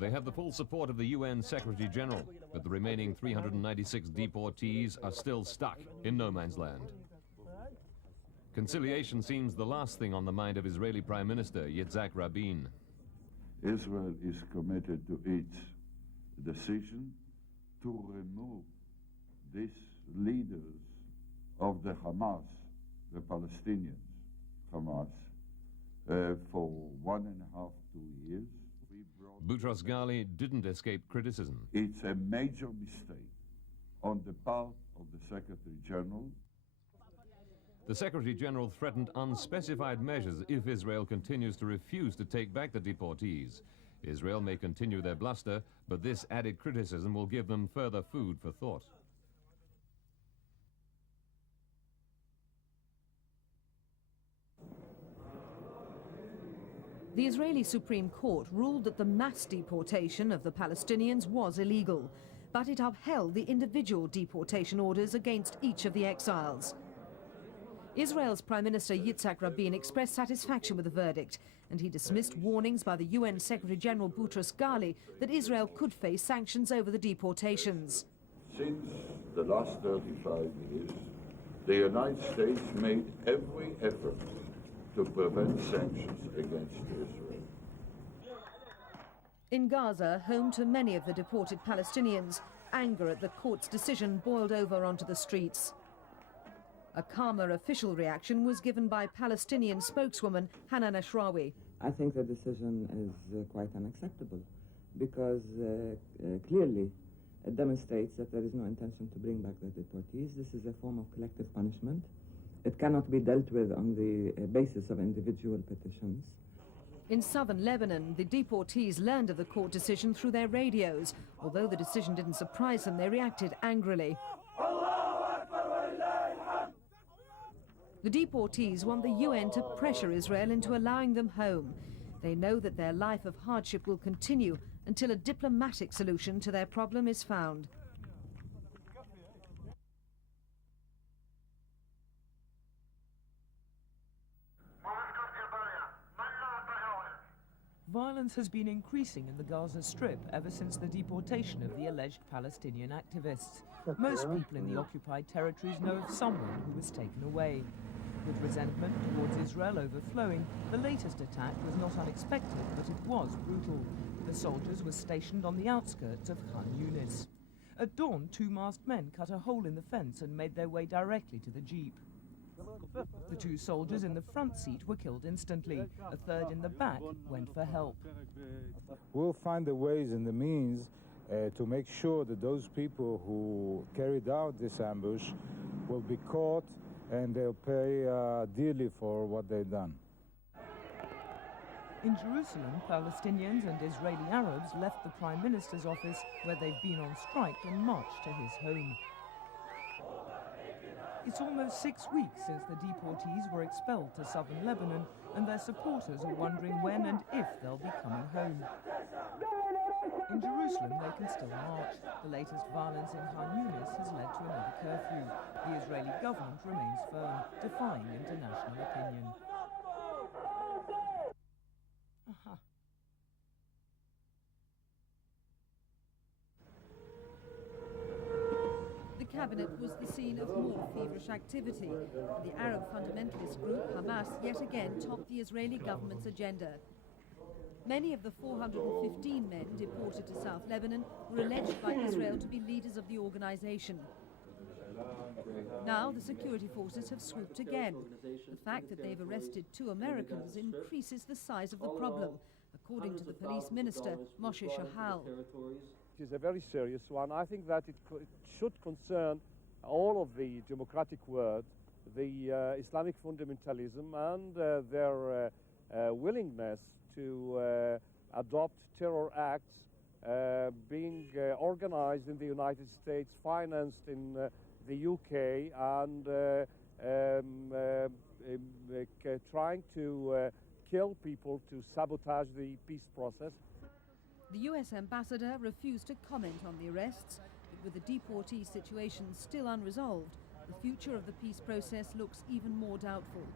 They have the full support of the UN Secretary-General, but the remaining 396 deportees are still stuck in no man's land. Conciliation seems the last thing on the mind of Israeli Prime Minister Yitzhak Rabin. Israel is committed to its decision to remove these leaders of the Hamas, the Palestinians, Hamas, for 1.5 to 2 years. Boutros Ghali didn't escape criticism. It's a major mistake on the part of the Secretary-General. The Secretary-General threatened unspecified measures if Israel continues to refuse to take back the deportees. Israel may continue their bluster, but this added criticism will give them further food for thought. The Israeli Supreme Court ruled that the mass deportation of the Palestinians was illegal, but it upheld the individual deportation orders against each of the exiles. Israel's Prime Minister Yitzhak Rabin expressed satisfaction with the verdict, and he dismissed warnings by the UN Secretary-General Boutros Ghali that Israel could face sanctions over the deportations. Since the last 35 years, the United States made every effort to prevent sanctions against Israel. In Gaza, home to many of the deported Palestinians, anger at the court's decision boiled over onto the streets. A calmer official reaction was given by Palestinian spokeswoman Hanan Ashrawi. I think the decision is quite unacceptable because clearly it demonstrates that there is no intention to bring back the deportees. This is a form of collective punishment. It cannot be dealt with on the basis of individual petitions. In southern Lebanon, the deportees learned of the court decision through their radios. Although the decision didn't surprise them, they reacted angrily. The deportees want the UN to pressure Israel into allowing them home. They know that their life of hardship will continue until a diplomatic solution to their problem is found. Violence has been increasing in the Gaza Strip ever since the deportation of the alleged Palestinian activists. Most people in the occupied territories know of someone who was taken away. With resentment towards Israel overflowing, the latest attack was not unexpected, but it was brutal. The soldiers were stationed on the outskirts of Khan Yunis. At dawn, two masked men cut a hole in the fence and made their way directly to the jeep. The two soldiers in the front seat were killed instantly. A third in the back went for help. We'll find the ways and the means to make sure that those people who carried out this ambush will be caught and they'll pay dearly for what they've done. In Jerusalem, Palestinians and Israeli Arabs left the Prime Minister's office, where they've been on strike, and marched to his home. It's almost 6 weeks since the deportees were expelled to southern Lebanon, and their supporters are wondering when and if they'll be coming home. In Jerusalem, they can still march. The latest violence in Khan Yunis has led to another curfew. The Israeli government remains firm, defying international opinion. The cabinet was the scene of more feverish activity. The Arab fundamentalist group Hamas yet again topped the Israeli government's agenda. Many of the 415 men deported to South Lebanon were alleged by Israel to be leaders of the organization. Now the security forces have swooped again. The fact that they've arrested 2 Americans increases the size of the problem, according to the police minister, Moshe Shahal. It is a very serious one. I think that it should concern all of the democratic world, the Islamic fundamentalism and their willingness to adopt terror acts being organized in the United States, financed in the UK, and trying to kill people to sabotage the peace process. The US ambassador refused to comment on the arrests, but with the deportee situation still unresolved, the future of the peace process looks even more doubtful.